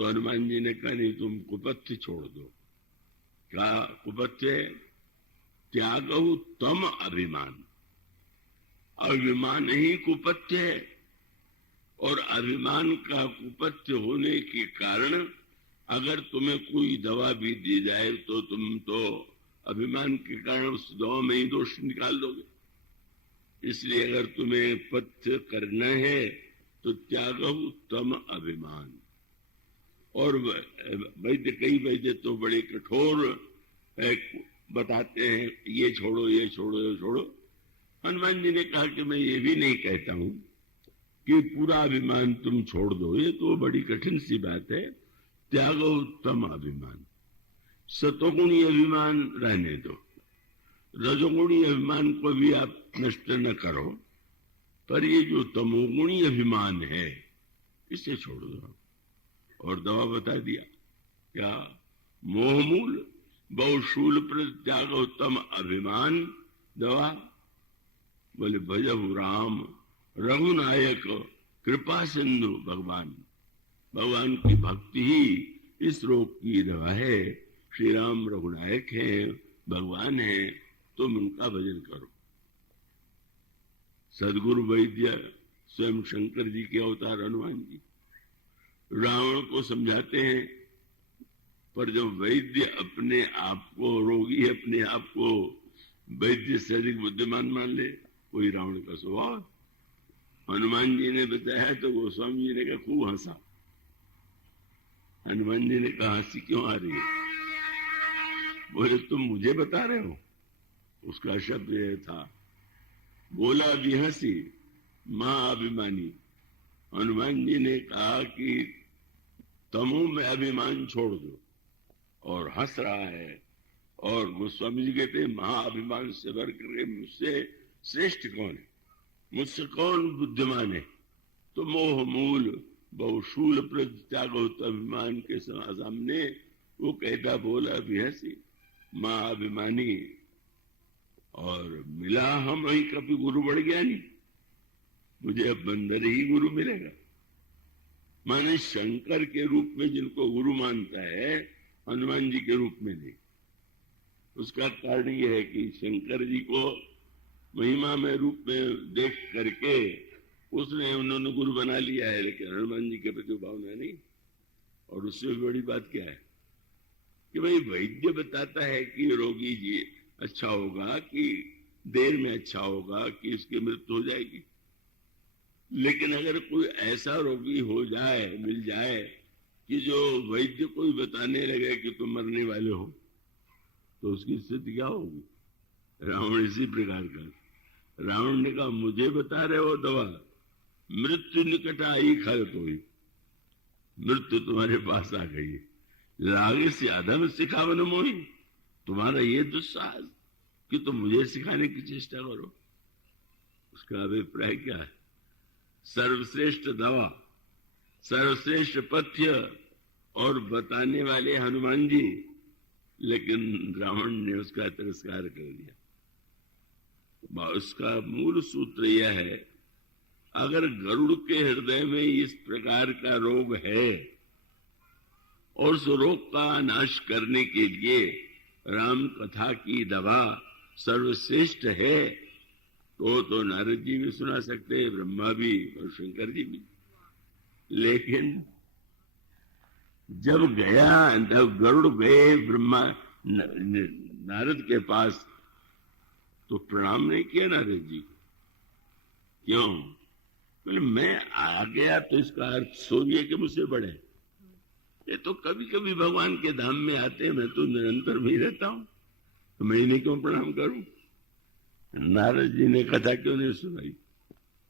तो हनुमान जी ने कहा नहीं, तुम कुपथ्य छोड़ दो। क्या कुपथ्य? त्यागहु तम अभिमान। अभिमान ही कुपथ्य है, और अभिमान का कुपथ्य होने के कारण अगर तुम्हें कोई दवा भी दी जाए तो तुम तो अभिमान के कारण उस दवा में ही दोष निकाल दोगे। इसलिए अगर तुम्हें पथ्य करना है तो त्यागहु तम अभिमान। और वैद्य, कई वैद्य तो बड़े कठोर बताते हैं, ये छोड़ो ये छोड़ो ये छोड़ो। हनुमान जी ने कहा कि मैं ये भी नहीं कहता हूं कि पूरा अभिमान तुम छोड़ दो, ये तो बड़ी कठिन सी बात है। त्यागो तम अभिमान। सतोगुणी अभिमान रहने दो, रजोगुणी अभिमान को भी आप नष्ट न करो, पर ये जो तमोगुणी अभिमान है इसे छोड़ दो। और दवा बता दिया, क्या? मोहमूल बहुशूल त्यागो तम अभिमान। दवा बोले भजहु राम रघुनायक कृपा सिंधु भगवान। भगवान की भक्ति ही इस रोग की दवा है। श्री राम रघुनायक हैं, भगवान है, तुम उनका भजन करो। सदगुरु वैद्य स्वयं शंकर जी के अवतार हनुमान जी रावण को समझाते हैं, पर जब वैद्य अपने आप को, रोगी अपने आप को वैद्य से अधिक बुद्धिमान मान ले, कोई रावण का स्वभाव। हनुमान जी ने बताया तो गोस्वामी जी ने कहा, खूब हंसा। हनुमान जी ने कहा, हंसी क्यों आ रही है? बोले तुम मुझे बता रहे हो? उसका शब्द यह था, बोला भी हंसी मां अभिमानी। हनुमान जी ने कहा कि तमो में अभिमान छोड़ दो, और हंस रहा है। और गोस्वामी जी कहते हैं, महाअभिमान से भर करके मुझसे श्रेष्ठ कौन है, मुझसे कौन बुद्धिमान है? तो मोह मूल बहुशूल त्यागो अभिमान के सामने वो कहता, बोला भी हंसी मां अभिमानी। और मिला हम ही कभी गुरु बढ़ गया नहीं, मुझे अब बंदर ही गुरु मिलेगा। माने शंकर के रूप में जिनको गुरु मानता है, हनुमान जी के रूप में नहीं। उसका कारण यह है कि शंकर जी को महिमा में रूप में देख करके उन्होंने गुरु बना लिया है, लेकिन हनुमान जी के प्रति भावना नहीं। और उससे भी बड़ी बात क्या है कि भाई वैद्य बताता है कि रोगी जी अच्छा होगा, कि देर में अच्छा होगा, कि उसकी मृत्यु हो जाएगी। लेकिन अगर कोई ऐसा रोगी हो जाए, मिल जाए कि जो वैद्य को ही बताने लगे कि तुम मरने वाले हो, तो उसकी स्थिति क्या होगी? रावण इसी प्रकार का। रावण ने कहा, मुझे बता रहे हो दवा, मृत्यु निकट आई खल कोई, मृत्यु तुम्हारे पास आ गई, लागे से अधम सिखावन मोही। तुम्हारा ये दुस्साहस कि तुम मुझे सिखाने की चेष्टा करो। उसका अभिप्राय क्या है? सर्वश्रेष्ठ दवा, सर्वश्रेष्ठ पथ्य और बताने वाले हनुमान जी, लेकिन रावण ने उसका तिरस्कार कर दिया। उसका मूल सूत्र यह है, अगर गरुड़ के हृदय में इस प्रकार का रोग है और उस रोग का नाश करने के लिए राम कथा की दवा सर्वश्रेष्ठ है, तो नारद जी भी सुना सकते, ब्रह्मा भी और शंकर जी भी। लेकिन जब गरुड़ गए ब्रह्मा नारद के पास, तो प्रणाम नहीं किया नारद जी को। क्यों? बोले मैं आ गया तो इसका अर्थ सूर्य के मुझसे बड़े। ये तो कभी कभी भगवान के धाम में आते, मैं तो निरंतर भी रहता हूं, तो मैं इन्हें क्यों प्रणाम करूं? नारद जी ने कथा क्यों नहीं सुनाई?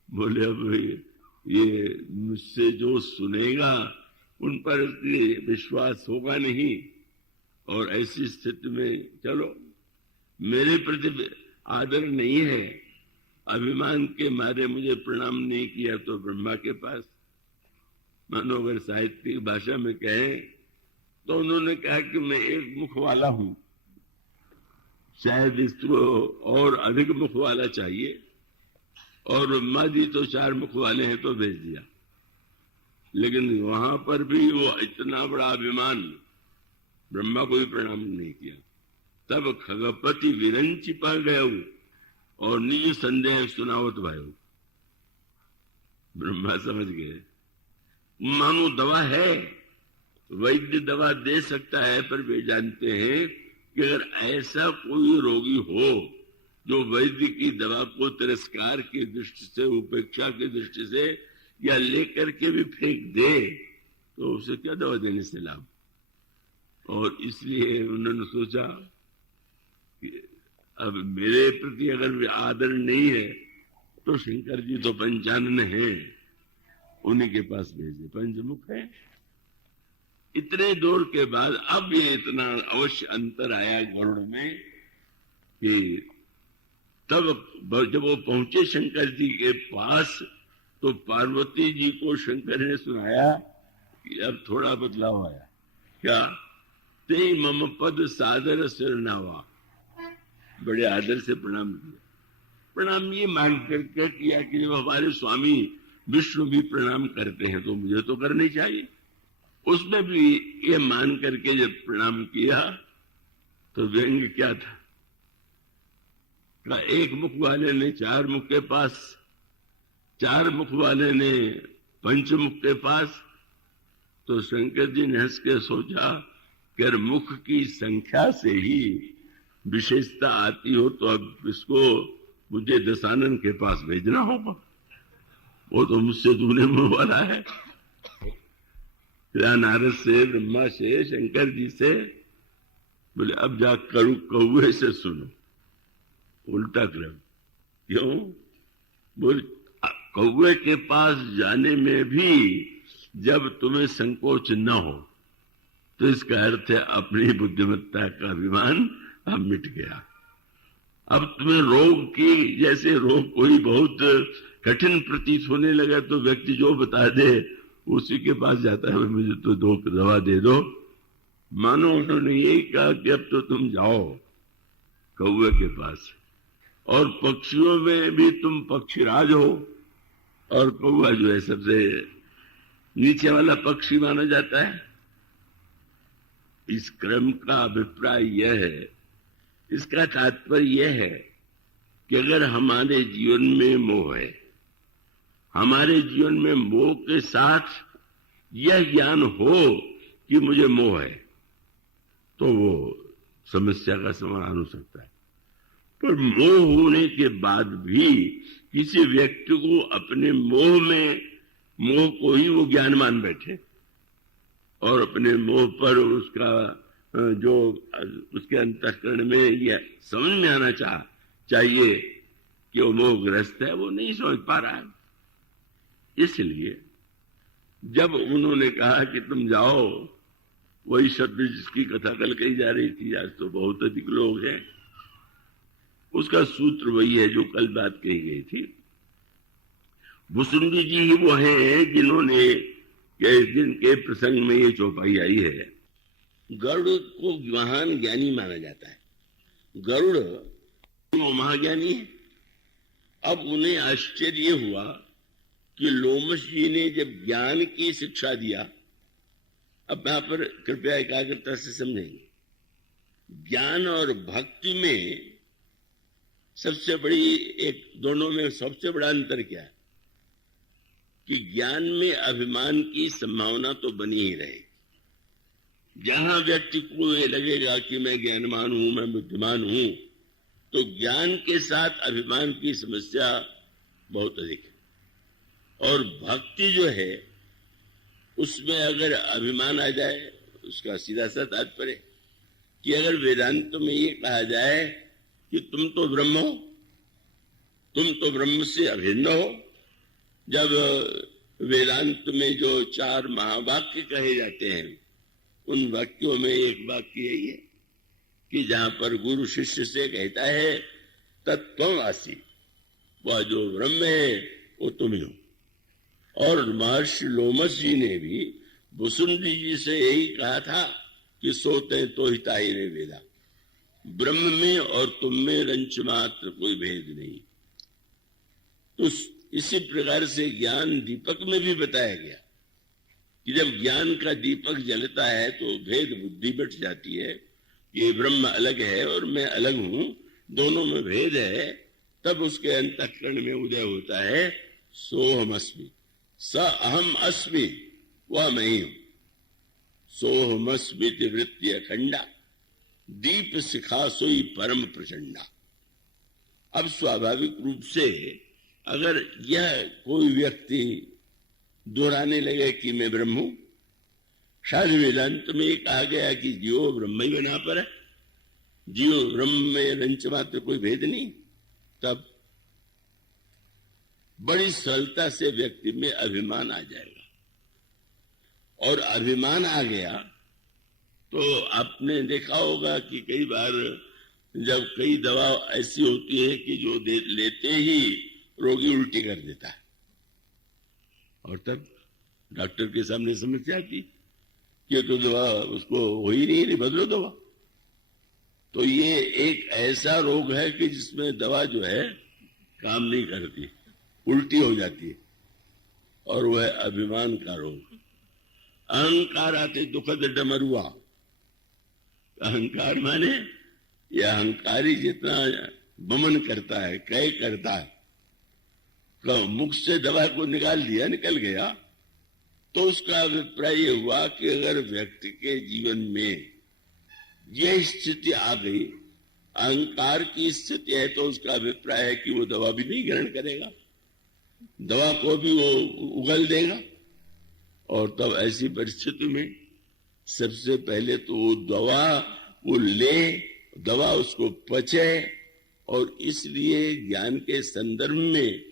बोले अब ये मुझसे जो सुनेगा उन पर विश्वास होगा नहीं, और ऐसी स्थिति में चलो, मेरे प्रति आदर नहीं है, अभिमान के मारे मुझे प्रणाम नहीं किया, तो ब्रह्मा के पास। मानो अगर साहित्यिक भाषा में कहें तो उन्होंने कहा कि मैं एक मुख वाला हूं, शायद इसको और अधिक मुख वाला चाहिए, और ब्रह्मा जी तो 4 मुख वाले हैं, तो भेज दिया। लेकिन वहां पर भी वो इतना बड़ा अभिमान, ब्रह्मा को भी प्रणाम नहीं किया। तब खगपति विरंची पा गया और निज संदेह सुनावत भयो। ब्रह्मा समझ गए, मानो दवा है, वैद्य दवा दे सकता है, पर वे जानते हैं कि अगर ऐसा कोई रोगी हो जो वैद्य की दवा को तिरस्कार की दृष्टि से, उपेक्षा की दृष्टि से या लेकर के भी फेंक दे, तो उसे क्या दवा देने से लाभ। और इसलिए उन्होंने सोचा कि अब मेरे प्रति अगर आदर नहीं है तो शंकर जी तो पंचानन है, उन्हीं के पास भेजे, पंचमुख है। इतने दौर के बाद अब ये इतना अवश्य अंतर आया गरुड़ में कि तब जब वो पहुंचे शंकर जी के पास तो पार्वती जी को शंकर ने सुनाया कि अब थोड़ा बदलाव आया। क्या? ते मम पद सादर सिरनावा, बड़े आदर से प्रणाम किया। प्रणाम ये मान करके किया कि जब हमारे स्वामी विष्णु भी प्रणाम करते हैं तो मुझे तो करनी चाहिए। उसमें भी ये मान करके जब प्रणाम किया तो व्यंग्य क्या था? एक मुख वाले ने चार मुख के पास, चार मुख वाले ने पंचमुख के पास। तो शंकर जी ने हंस के सोचा कि अगर मुख की संख्या से ही विशेषता आती हो तो अब इसको मुझे दशानन के पास भेजना होगा, वो तो मुझसे दूने मुंह वाला है। नारद से, ब्रह्मा से, शंकर जी से बोले अब जा करू कौए से सुनो, उल्टा क्रम। क्यों? बोले कौए के पास जाने में भी जब तुम्हें संकोच न हो तो इसका अर्थ है अपनी बुद्धिमत्ता का अभिमान अब मिट गया। अब तुम्हें रोग की, जैसे रोग कोई बहुत कठिन प्रतीत होने लगा तो व्यक्ति जो बता दे उसी के पास जाता है, मुझे तो दो दवा दे दो। मानो उन्होंने यही कहा कि अब तो तुम जाओ कौवे के पास, और पक्षियों में भी तुम पक्षीराज हो, और कौवा जो है सबसे नीचे वाला पक्षी माना जाता है। इस क्रम का अभिप्राय यह है, इसका तात्पर्य यह है कि अगर हमारे जीवन में मोह है, हमारे जीवन में मोह के साथ यह ज्ञान हो कि मुझे मोह है, तो वो समस्या का समाधान हो सकता है। पर मोह होने के बाद भी किसी व्यक्ति को अपने मोह को ही वो ज्ञान मान बैठे और अपने मोह पर उसका जो उसके अंतःकरण में यह समझ में आना चाहिए कि वो मोहग्रस्त है, वो नहीं समझ पा रहा है। इसलिए जब उन्होंने कहा कि तुम जाओ, वही शब्द जिसकी कथा कल कही जा रही थी, आज तो बहुत अधिक लोग हैं, उसका सूत्र वही है जो कल बात कही गई थी। भुसुंडी जी ही वो हैं जिन्होंने जिनके प्रसंग में ये चौपाई आई है। गरुड़ को महान ज्ञानी माना जाता है। गरुड़ वो महाज्ञानी है। अब उन्हें आश्चर्य हुआ कि लोमश जी ने जब ज्ञान की शिक्षा दिया, अब यहां पर कृपया एकाग्रता से समझेंगे, ज्ञान और भक्ति में सबसे बड़ी दोनों में सबसे बड़ा अंतर क्या है कि ज्ञान में अभिमान की संभावना तो बनी ही रहेगी। जहां व्यक्ति को ये लगेगा कि मैं ज्ञानवान हूं, मैं बुद्धिमान हूं, तो ज्ञान के साथ अभिमान की समस्या बहुत अधिक है। और भक्ति जो है उसमें अगर अभिमान आ जाए, उसका सीधा सा तात्पर्य कि अगर वेदांत में ये कहा जाए कि तुम तो ब्रह्म हो, तुम तो ब्रह्म से अभिन्न हो। जब वेदांत में जो 4 महावाक्य कहे जाते हैं, उन वाक्यों में एक वाक्य यही है कि जहां पर गुरु शिष्य से कहता है तत्त्वमसि, वह जो ब्रह्म है वो तुम ही हो। और महर्षि लोमश जी ने भी भुसुंडी जी से यही कहा था कि सोते तो हिताही रे वेदा, ब्रह्म में और तुम में रंच मात्र कोई भेद नहीं। तो इसी प्रकार से ज्ञान दीपक में भी बताया गया कि जब ज्ञान का दीपक जलता है तो भेद बुद्धि बैठ जाती है, ये ब्रह्म अलग है और मैं अलग हूं, दोनों में भेद है। तब उसके अंतःकरण में उदय होता है सोहम अस्मि, स अहम अस्मि, वह मैं ही हूं। सोहमस्मिति वृत्ति अखंडा, दीप शिखा सोई परम प्रचंडा। अब स्वाभाविक रूप से अगर यह कोई व्यक्ति दोहराने लगे कि मैं ब्रह्म हूं, शास्त्र वेदांत में ये कहा गया कि जीव ब्रह्म ही बना पर है, जीव ब्रह्म में रंच मात्र कोई भेद नहीं, तब बड़ी सरलता से व्यक्ति में अभिमान आ जाएगा। और अभिमान आ गया तो आपने देखा होगा कि कई बार जब कई दवा ऐसी होती है कि जो लेते ही रोगी उल्टी कर देता है, और तब डॉक्टर के सामने समस्या आती कि तो दवा उसको हो ही नहीं, बदलो दवा। तो ये एक ऐसा रोग है कि जिसमें दवा जो है काम नहीं करती, उल्टी हो जाती है, और वह है अभिमान का रोग। अहंकार आते दुखद डमरुआ। अहंकार माने यह अहंकारी जितना बमन करता है, कह करता है, मुख से दवा को निकाल दिया, निकल गया, तो उसका अभिप्राय यह हुआ कि अगर व्यक्ति के जीवन में यह स्थिति आ गई, अहंकार की स्थिति है, तो उसका अभिप्राय है कि वो दवा भी नहीं ग्रहण करेगा, दवा को भी वो उगल देगा। और तब ऐसी परिस्थिति में सबसे पहले तो वो दवा वो ले, दवा उसको पचे, और इसलिए ज्ञान के संदर्भ में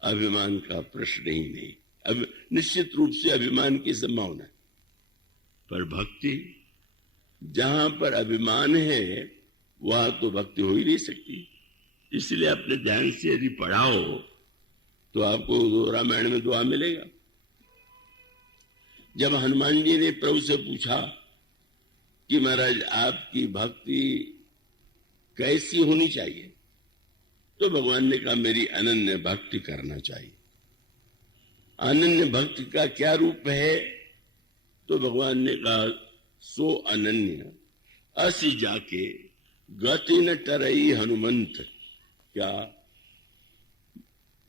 अभिमान का प्रश्न ही नहीं। अब निश्चित रूप से अभिमान की संभावना है, पर भक्ति जहां पर अभिमान है वहां तो भक्ति हो ही नहीं सकती। इसलिए अपने ध्यान से यदि पढ़ाओ तो आपको रामायण में दुआ मिलेगा। जब हनुमान जी ने प्रभु से पूछा कि महाराज आपकी भक्ति कैसी होनी चाहिए, तो भगवान ने कहा मेरी अनन्य भक्ति करना चाहिए। अनन्य भक्ति का क्या रूप है? तो भगवान ने कहा सो अनन्य असी जाके गति न टरई हनुमंत। क्या?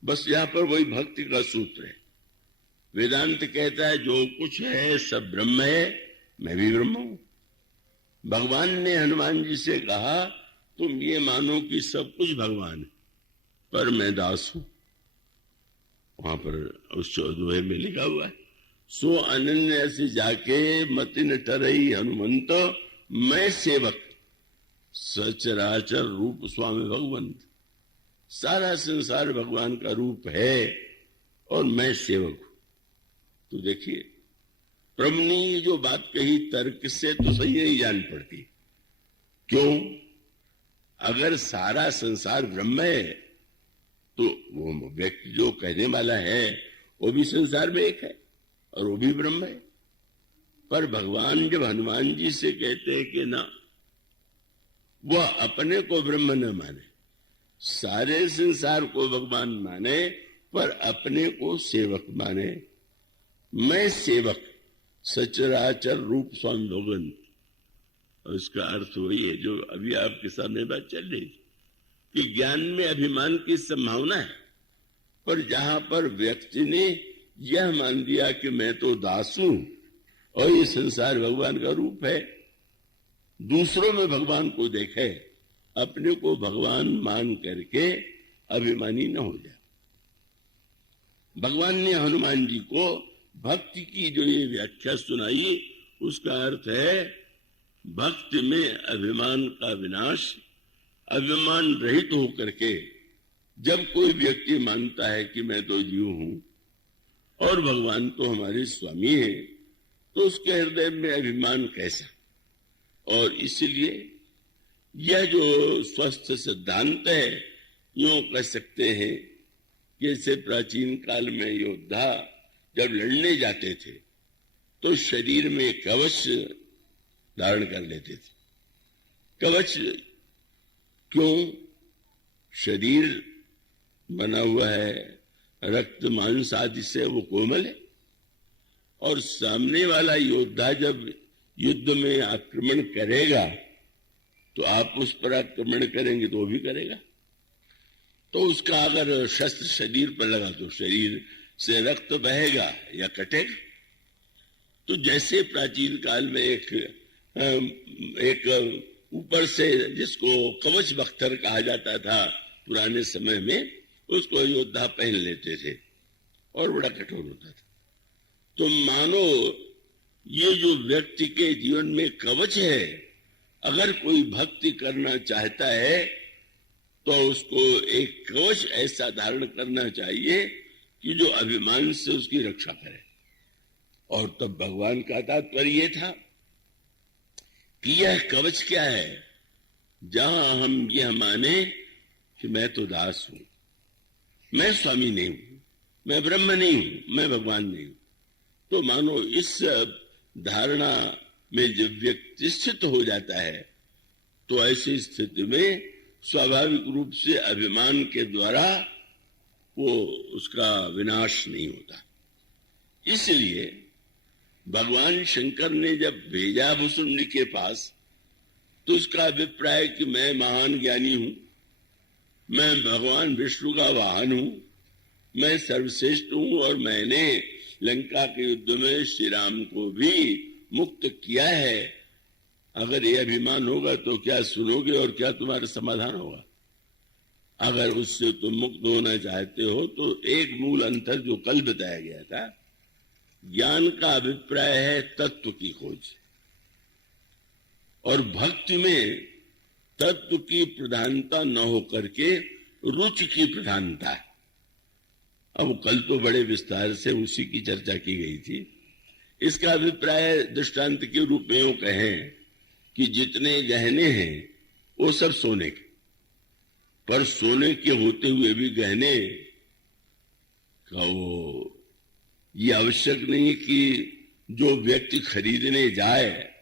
बस यहां पर वही भक्ति का सूत्र है। वेदांत कहता है जो कुछ है सब ब्रह्म है, मैं भी ब्रह्म हूं। भगवान ने हनुमान जी से कहा तुम ये मानो कि सब कुछ भगवान है, पर मैं दास हूं। वहां पर उस दोहे में लिखा हुआ है सो अनन्य से जाके मति न टरई हनुमंत, मैं सेवक सचराचर रूप स्वामी भगवंत। सारा संसार भगवान का रूप है और मैं सेवक हूं। तो देखिए प्रभु ने ये जो बात कही तर्क से तो सही नहीं जान पड़ती। क्यों? अगर सारा संसार ब्रह्म है तो वो व्यक्ति जो कहने वाला है वो भी संसार में एक है और वो भी ब्रह्म है। पर भगवान जब हनुमान जी से कहते हैं कि ना, वह अपने को ब्रह्म न माने, सारे संसार को भगवान माने, पर अपने को सेवक माने। मैं सेवक सचराचर रूप स्वामी भगवंत। और इसका अर्थ वही है जो अभी आपके सामने बात चल रही थी कि ज्ञान में अभिमान की संभावना है, पर जहां पर व्यक्ति ने यह मान दिया कि मैं तो दास हूं और ये संसार भगवान का रूप है, दूसरों में भगवान को देखे, अपने को भगवान मान करके अभिमानी न हो जाए। भगवान ने हनुमान जी को भक्ति की जो ये व्याख्या सुनाई, उसका अर्थ है भक्ति में अभिमान का विनाश। अभिमान रहित होकर के जब कोई व्यक्ति मानता है कि मैं तो जीव हूं और भगवान तो हमारे स्वामी है, तो उसके हृदय में अभिमान कैसा? और इसलिए यह जो स्वस्थ सिद्धांत है, यूं कह सकते हैं जैसे प्राचीन काल में योद्धा जब लड़ने जाते थे तो शरीर में कवच धारण कर लेते थे। कवच क्यों? शरीर बना हुआ है रक्त मांस आदि से, वो कोमल है, और सामने वाला योद्धा जब युद्ध में आक्रमण करेगा तो आप उस पर आक्रमण करेंगे तो वो भी करेगा। तो उसका अगर शस्त्र शरीर पर लगा तो शरीर से रक्त बहेगा या कटेगा। तो जैसे प्राचीन काल में एक ऊपर से जिसको कवच बख्तर कहा जाता था पुराने समय में, उसको योद्धा पहन लेते थे और बड़ा कठोर होता था। तो मानो ये जो व्यक्ति के जीवन में कवच है, अगर कोई भक्ति करना चाहता है तो उसको एक कवच ऐसा धारण करना चाहिए कि जो अभिमान से उसकी रक्षा करे। और तब भगवान का तात्पर्य ये था कि यह कवच क्या है, जहां हम यह माने कि मैं तो दास हूं, मैं स्वामी नहीं हूं, मैं ब्रह्म नहीं हूं, मैं भगवान नहीं हूं। तो मानो इस धारणा में जब व्यक्ति स्थित हो जाता है तो ऐसी स्थिति में स्वाभाविक रूप से अभिमान के द्वारा वो उसका विनाश नहीं होता। इसलिए भगवान शंकर ने जब भेजा भुसुंडी के पास तो उसका अभिप्राय कि मैं महान ज्ञानी हूं, मैं भगवान विष्णु का वाहन हूं, मैं सर्वश्रेष्ठ हूं और मैंने लंका के युद्ध में श्री राम को भी मुक्त किया है। अगर ये अभिमान होगा तो क्या सुनोगे और क्या तुम्हारा समाधान होगा? अगर उससे तुम मुक्त होना चाहते हो तो एक मूल अंतर जो कल बताया गया था, ज्ञान का अभिप्राय है तत्व की खोज, और भक्ति में तत्व की प्रधानता न होकर के रुचि की प्रधानता है। अब कल तो बड़े विस्तार से उसी की चर्चा की गई थी। इसका अभिप्राय दृष्टांत के रूप में यूं कहें कि जितने गहने हैं वो सब सोने के, पर सोने के होते हुए भी गहने का वो ये आवश्यक नहीं कि जो व्यक्ति खरीदने जाए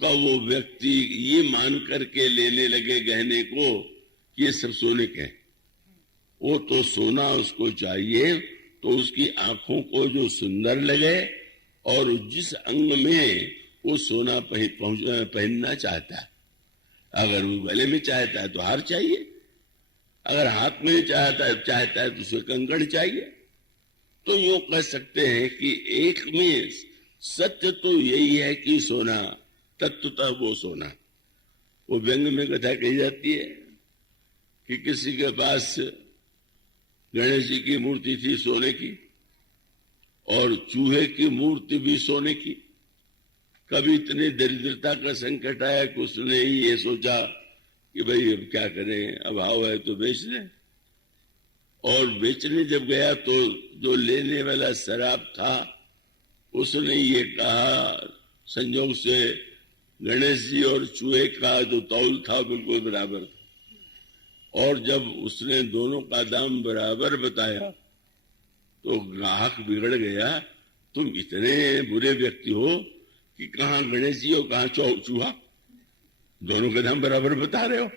का वो व्यक्ति ये मान करके लेने लगे गहने को कि ये सब सोने के हैं। वो तो सोना उसको चाहिए तो उसकी आंखों को जो सुंदर लगे और जिस अंग में वो सोना पहनना चाहता है। अगर वो गले में चाहता है तो हार चाहिए, अगर हाथ में चाहता है तो उसे कंकड़ चाहिए। तो यूं कह सकते हैं कि एक में सत्य तो यही है कि सोना तत्वतः वो सोना। वो व्यंग में कथा कही जाती है कि किसी के पास गणेश जी की मूर्ति थी सोने की और चूहे की मूर्ति भी सोने की। कभी इतनी दरिद्रता का संकट आया कि उसने ही ये सोचा कि भाई अब क्या करें, अभाव है तो बेच दें। और बेचने जब गया तो जो लेने वाला शराब था उसने ये कहा, संयोग से गणेश जी और चूहे का जो तौल था बिल्कुल बराबर था, और जब उसने दोनों का दाम बराबर बताया तो ग्राहक बिगड़ गया। तुम इतने बुरे व्यक्ति हो कि कहां गणेश जी और कहां चूहा, दोनों का दाम बराबर बता रहे हो।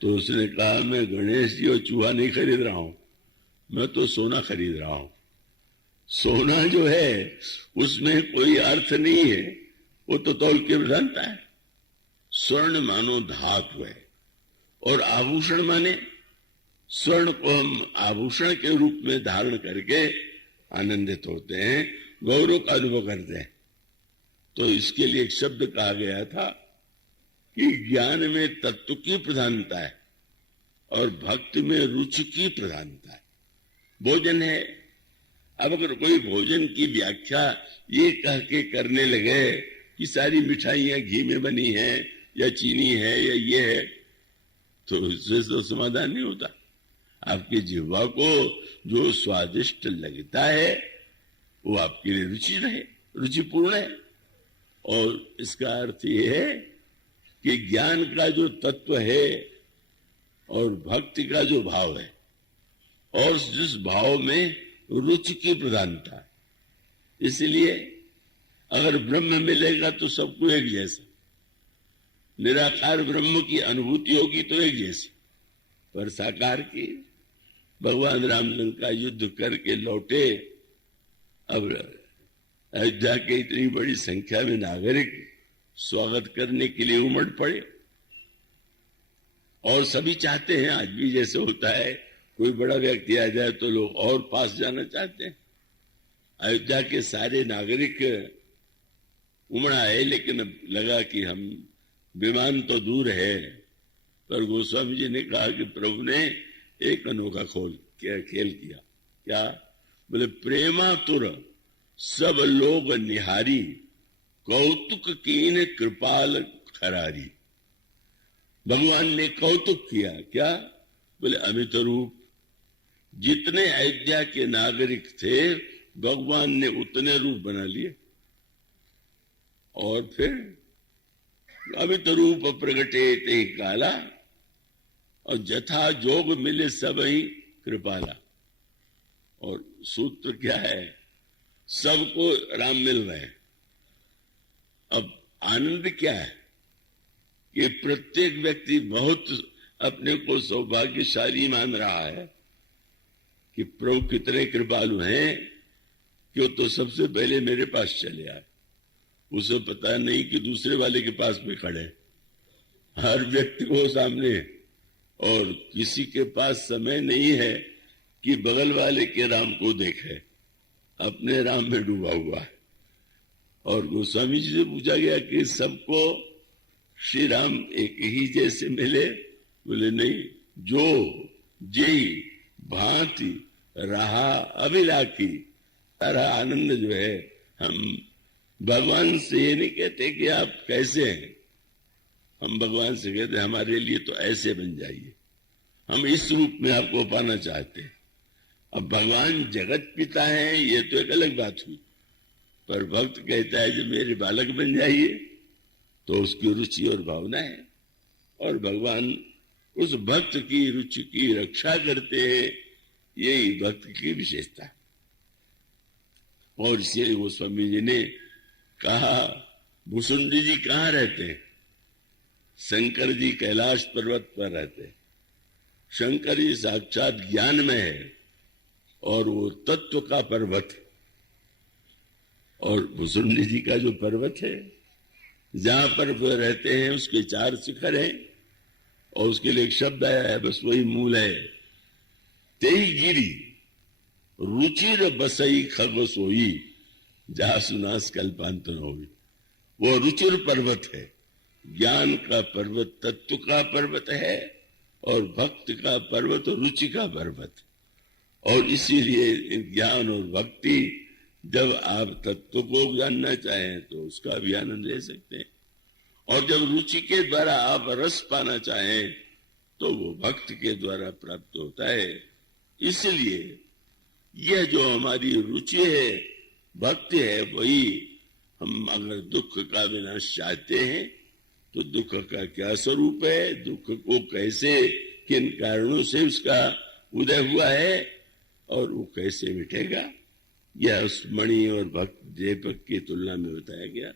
तो उसने कहा मैं गणेश जी और चूहा नहीं खरीद रहा हूं, मैं तो सोना खरीद रहा हूं। सोना जो है उसमें कोई अर्थ नहीं है, वो तो तौल की प्रधानता है। स्वर्ण मानो धातु है और आभूषण माने स्वर्ण को हम आभूषण के रूप में धारण करके आनंदित होते हैं, गौरव का अनुभव करते हैं। तो इसके लिए एक शब्द कहा गया था कि ज्ञान में तत्व की प्रधानता है और भक्ति में रुचि की प्रधानता है। भोजन है, अब अगर कोई भोजन की व्याख्या ये कह के करने लगे कि सारी मिठाइयां घी में बनी है या चीनी है या ये है, तो इससे तो समाधान नहीं होता। आपकी जिह्वा को जो स्वादिष्ट लगता है वो आपके लिए रुचि रहे, रुचिपूर्ण है। और इसका अर्थ ये है कि ज्ञान का जो तत्व है और भक्ति का जो भाव है और जिस भाव में रुचि की प्रधानता है, इसलिए अगर ब्रह्म मिलेगा तो सबको एक जैसा, निराकार ब्रह्म की अनुभूति होगी तो एक जैसी। पर साकार की भगवान राम लंका युद्ध करके लौटे, अब अयोध्या के इतनी बड़ी संख्या में नागरिक स्वागत करने के लिए उमड़ पड़े। और सभी चाहते हैं, आज भी जैसे होता है, कोई बड़ा व्यक्ति आ जाए तो लोग और पास जाना चाहते हैं। अयोध्या के सारे नागरिक उमड़ आए, लेकिन अब लगा कि हम विमान तो दूर है, पर गोस्वामी जी ने कहा कि प्रभु ने एक अनोखा खेल किया। क्या बोले? प्रेमातुर सब लोग निहारी, कौतुक कीन कृपाल ठरारी। भगवान ने कौतुक किया। क्या बोले? अमित रूप। जितने अयोध्या के नागरिक थे, भगवान ने उतने रूप बना लिए। और फिर अमित रूप प्रगटे ते काला, और जथा जोग मिले सब ही कृपाला। और सूत्र क्या है? सबको राम मिल रहे हैं। अब आनंद क्या है कि प्रत्येक व्यक्ति बहुत अपने को सौभाग्यशाली मान रहा है कि प्रभु कितने कृपालु हैं कि वो तो सबसे पहले मेरे पास चले आए। उसे पता नहीं कि दूसरे वाले के पास में खड़े। हर व्यक्ति को सामने, और किसी के पास समय नहीं है कि बगल वाले के राम को देखे, अपने राम में डूबा हुआ है। और गोस्वामी जी से पूछा गया कि सबको श्री राम एक ही जैसे मिले? बोले नहीं, जो जी भांति रहा अभिलाखी। सारा आनंद जो है, हम भगवान से ये नहीं कहते कि आप कैसे हैं, हम भगवान से कहते हैं हमारे लिए तो ऐसे बन जाइए, हम इस रूप में आपको पाना चाहते हैं। अब भगवान जगत पिता है, ये तो एक अलग बात हुई, पर भक्त कहता है जब मेरे बालक बन जाइए, तो उसकी रुचि और भावना है, और भगवान उस भक्त की रुचि की रक्षा करते हैं। यही भक्त की विशेषता है। और इसलिए गोस्वामी जी ने कहा, भुसुंडी जी कहाँ रहते हैं? शंकर जी कैलाश पर्वत पर रहते हैं। शंकर जी साक्षात ज्ञान में है, और वो तत्व का पर्वत है। और भुसुंडी जी का जो पर्वत है, जहां पर वो रहते हैं, उसके 4 शिखर हैं, और उसके लिए एक शब्द आया है, बस वही मूल है। तेई गिरी रुचिर बसई खग सोई, जहां सुनास कल्पांत न होई। वो रुचिर पर्वत है, ज्ञान का पर्वत, तत्व का पर्वत है, और भक्त का पर्वत, रुचि का पर्वत। और इसीलिए ज्ञान और भक्ति, जब आप तत्व को जानना चाहें तो उसका भी आनंद ले सकते हैं, और जब रुचि के द्वारा आप रस पाना चाहें तो वो भक्त के द्वारा प्राप्त होता है। इसलिए यह जो हमारी रुचि है, भक्ति है, वही हम अगर दुख का विनाश चाहते हैं तो दुख का क्या स्वरूप है, दुख को कैसे, किन कारणों से उसका उदय हुआ है, और वो कैसे मिटेगा, यह उस मणि और भक्त दीपक की तुलना में बताया गया।